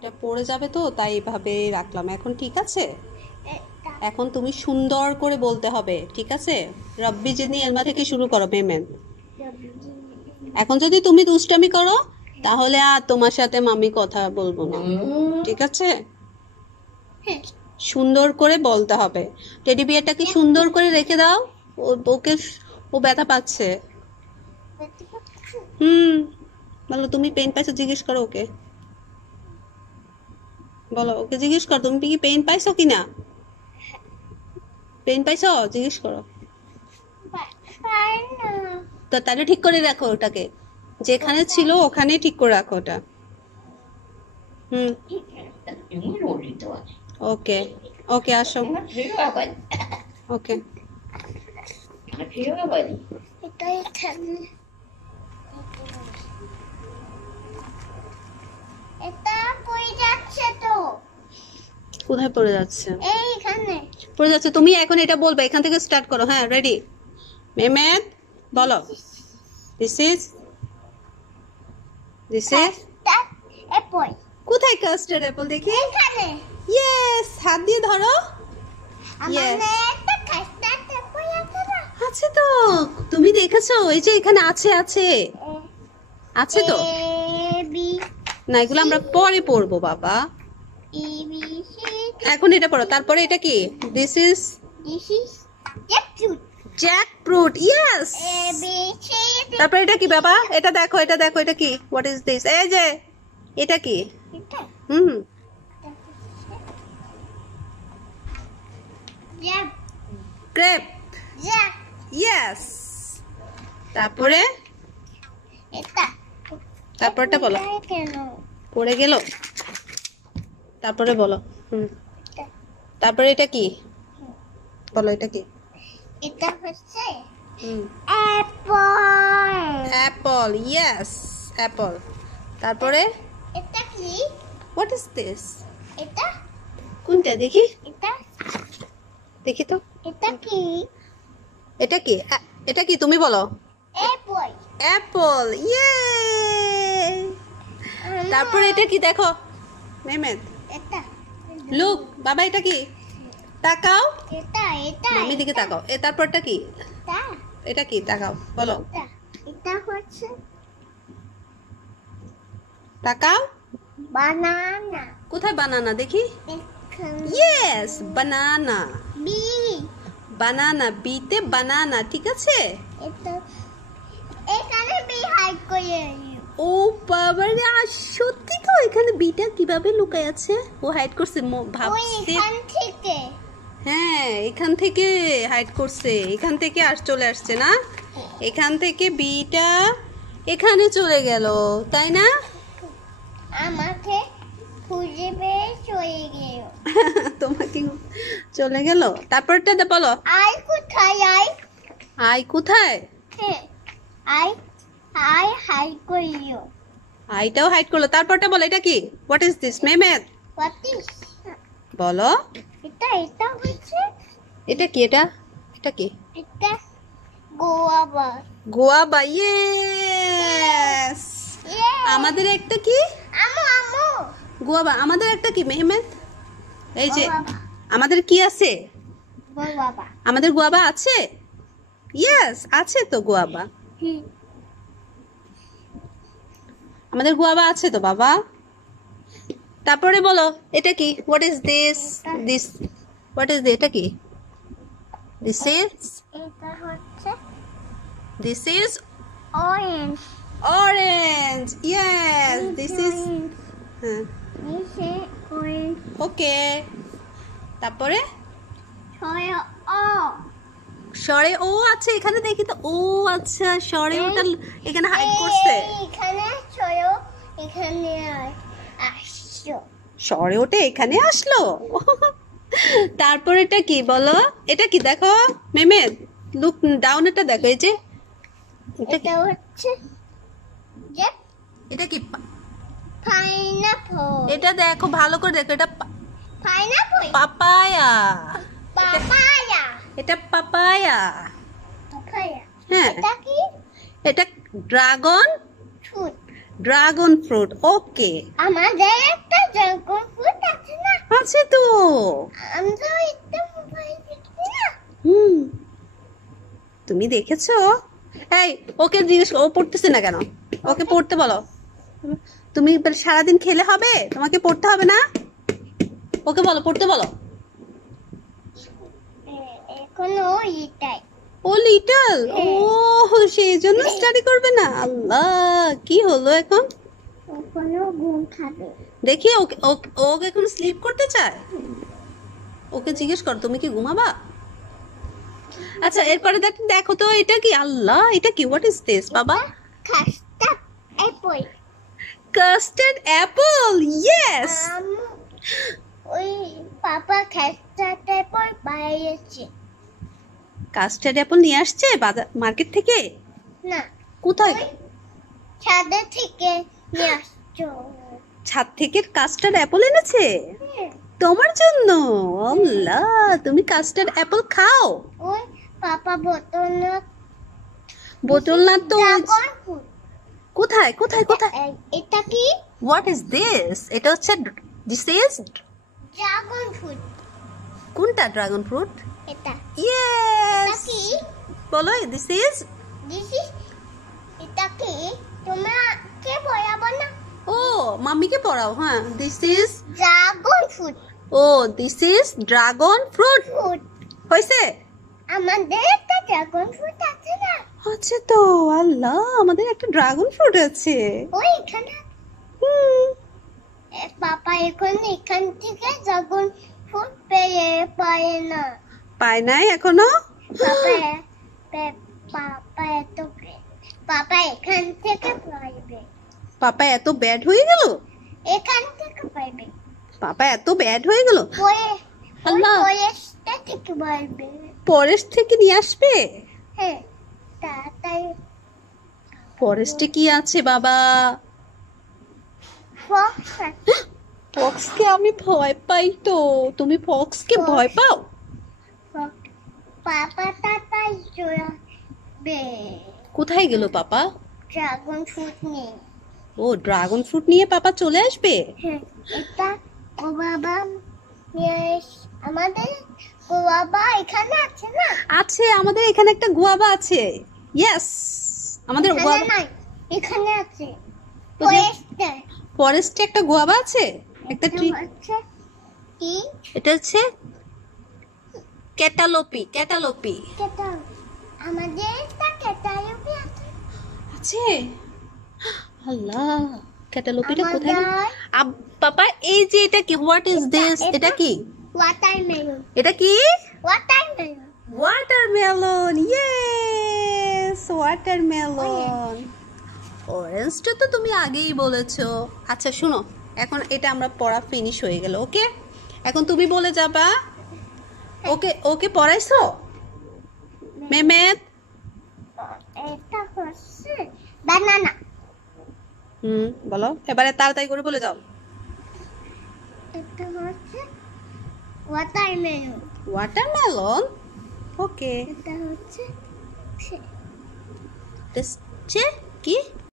এটা পড়ে যাবে তো তাই এভাবে রাখলাম। এখন ঠিক আছে? এখন তুমি সুন্দর করে বলতে হবে, ঠিক আছে? রব্বি জিনি এলমা থেকে শুরু করো মেমেন। এখন যদি তুমি দুষ্টামি করো তাহলে আর তোমার সাথে মামি কথা বলবো না, ঠিক আছে? সুন্দর করে বলতে হবে। টেডি বিয়ারটাকে সুন্দর করে রেখে দাও। ওকে ও ব্যথা পাচ্ছে। বলো তুমি পেন পাইছো, জিজ্ঞেস করো ওকে। বলো ওকে, জিজ্ঞেস করো তুমি কি পেন পাইছো কিনা। পেন পাইছো জিজ্ঞেস করো। তো তাহলে ঠিক করে রাখো ওটাকে, যেখানে ছিল ওখানে ঠিক করে রাখো ওটা। ওকে ওকে আসো। ওকে কোথায় পড়ে যাচ্ছে? এইখানে পড়ে যাচ্ছে। তুমি এখন এটা বলবে, এখান থেকে স্টার্ট করো। হ্যাঁ রেডি মেমেদ বলো। This is Apple. কোথায় কাস্টার্ড অ্যাপল দেখি? এখানে। ইয়েস, হাত দিয়ে ধরো। ইয়েস আছে তো, তুমি দেখেছো? এই যে এখানে আছে আছে আছে তো। না এগুলো আমরা পরে পড়বো বাবা, এখন এটা পড়ো। তারপরে এটা কি? This is jackfruit. ইয়েস। তারপরে এটা কি বাবা? এটা দেখো, এটা দেখো, এটা কি? What is this? এই যে এটা কি? গ্রেপ। ইয়েস। তারপরে তারপরটা বলো। পড়ে গেল। তারপরে বলো। তারপরে এটা কি বলো? এটা কি? এটা হচ্ছে অ্যাপল। অ্যাপল। Yes Apple. তারপরে এটা কি? What is this? এটা কোনটা দেখি? এটা দেখি তো। এটা কি? এটা কি? এটা কি তুমি বলো? অ্যাপল। অ্যাপল। ইয়ে। তারপরে এটা কি দেখো মেমেদ? এটা লুক বাবা, এটা কি? তাকাও। এটা এটা মামি দিকে তাকাও। তারপরটা কি? এটা কি? তাকাও বলো। এটা হচ্ছে, তাকাও। বানানা। কোথায় বানানা দেখি? ইয়েস বানানা। বি। বানানা। বিতে বানানা, ঠিক আছে? এটা এখানে বি হাইড করে। ও বাবা রে, সত্যি তো এখানে বিটা কিভাবে লুকায় আছে? ও হাইড করছে ভাবছে এখান থেকে। হ্যাঁ এখান থেকে হাইড করছে, এখান থেকে চলে আসছে না, এখান থেকে বিটা এখানে চলে গেল, তাই না? আমাকে খুঁজে পেয়ে চলে গেল। তোমাকে চলে গেল। তারপরটা বলো। আই কোথায়? আই আই কোথায়? আই আই হাইড করিও। আইটাও হাইড করলো। তারপরটা বলো। এটা কি? হোয়াট ইজ দিস মেমেদ? হোয়াট ইজ বলো। এটা এটা হচ্ছে, এটা কি? এটা এটা কি? এটা গোয়াবা। গোয়াবা। ইয়েস। আমাদের একটা কি? আমু আমু। গোয়াবা। আমাদের একটা কি মেহমেদ? এই যে আমাদের কি আছে? গোয়াবা। আমাদের গোয়াবা আছে। ইয়েস আছে তো গোয়াবা। আমাদের গোয়াবা আছে তো বাবা। তারপরে বলো এটা কি? What is this? This what is এটা কি? দিস ইজ, এটা হচ্ছে, this is orange. Orange. Yes this is, হ্যাঁ দিস ইজ অরেঞ্জ। ওকে। তারপরে সরে ও আছে এখানে দেখি তো। ও আচ্ছা সরে ওটা এখানে হাইড করছে। এখানে সরে এখানে আসলো। সরে ওটা এখানে আসলো। তারপর এটা কি বলো? এটা কি দেখো মেমেদ? লুক ডাউন, এটা দেখো। এই যে এটা হচ্ছে, এটা কি? পাইনাপল। এটা দেখো ভালো করে দেখো। এটা পাইনাপল। পাপায়া। পাপায়া। এটা পাপায়া। পাপায়া। হ্যাঁ এটা কি? এটা dragon fruit. Dragon fruit. Okay, আমাদের একটা ড্রাগন ফ্রুট আছে না? আছে তো। আমরা একটা মোবাইল দেখছি না? তুমি দেখেছো? এই, ওকে জিজ্ঞেস, ও পড়তেছে না কেন? ওকে পড়তে বলো। তুমি সারাদিন খেলে হবে? তোমাকে পড়তে হবে না? ওকে বলো, পড়তে বলো। এখন ও এটাই। ও লিটল, ও সেই জন্য স্টাডি করবে না? আল্লাহ, কি হলো এখন? ওখানেও ঘুম খাবে। দেখি ওকে, ওকে এখন স্লিপ করতে চায়। ওকে জিজ্ঞেস কর, তুমি কি ঘুমাবা? আচ্ছা, এরপরে দেখো তো, এটা কি? আল্লাহ, এটা কি? হোয়াট ইজ দিস বাবা? Custard Apple. Custard Apple, yes. ওই পাপা কাস্টার্ড অ্যাপল বাইরেছে। কাস্টার্ড অ্যাপল নিয়ে আসছে বাজার, মার্কেট থেকে? না, কোথায়? ছাদে থেকে নিয়ে আসছো। ছাদ থেকে কাস্টার্ড অ্যাপল এনেছে তোমার জন্য? আল্লাহ, তুমি কাস্টার্ড অ্যাপল খাও? ওই পাপা বোতল না তো। কোথায় কোথায় কোথায়? এটা কি? What is this? এটা হচ্ছে, দিস ইজ ড্রাগন ফ্রুট। কোনটা ড্রাগন ফ্রুট? এটা। ইয়েস। এটা কি? বলো, দিস ইজ। এটা কি? তোমরা কে পড়াবো না? ও, মাম্মিকে পড়াও। হ্যাঁ, দিস ইজ ড্রাগন ফ্রুট। ও, দিস ইজ ড্রাগন ফ্রুট। হয়েছে? আমাদের একটা ড্রাগন ফ্রুট আছে না? আছে তো। আল্লাহ, আমাদের একটা ড্রাগন ফ্রুট আছে। ওই এখানে। পাপা এখন এখান থেকে ড্রাগন ফ্রুট পায় না। পায় নাই এখনো? পাপা এখান থেকে পাইবে। পাপা এত ব্যাড হয়ে গেল? এখান থেকে পাইবে। পাপা এত ব্যাড হয়ে গেল? আল্লাহ, ফরেস্ট থেকে নিয়ে আসবে? হ্যাঁ, তাই। ফরেস্টে কি আছে বাবা? ফক্সকে আমি ভয় পাই তো। তুমি ফক্সকে ভয় পাও? পাপা তাই যাবে। কোথায় গেল পাপা? ড্রাগন ফ্রুট নিয়ে। ও, ড্রাগন ফ্রুট নিয়ে পাপা চলে আসবে? হ্যাঁ, এটা গোয়াবা নিয়ে। আমাদের গোয়াবা এখানে আছে না? আছে, আমাদের এখানে একটা গোয়াবা আছে। ইয়েস, আমাদের গোয়াবা নাই, এখানে আছে। ফরেস্টে একটা গোয়াবা আছে, একটা ট্রি। কি? এটা হচ্ছে ক্যাটালপি। ক্যাটালপি আমাদের একটা ক্যাটালপি আছে। আছে? আল্লাহ, ক্যাটালপিটা কোথায়? পাপা, এই যে এটা কি? What is this? এটা কি? ওয়াটারমেলন। এটা কি? ওয়াটারমেলন। Watermelon, yes, watermelon. অরেঞ্জটা তো তুমি আগেই বলেছো। আচ্ছা শুনো, এখন এটা আমরা পড়া ফিনিশ হয়ে গেল। ওকে, এখন তুমি বলে যাবা। ওকে, ওকে পড়াইছো মেমেদ? এটা হচ্ছে বানানা। বলো এবারে, তাড়াতাড়ি করে বলে যাও। এটা হচ্ছে ওয়াটারমেলন। ওয়াটারমেলন, ওকে। এটা হচ্ছে কি?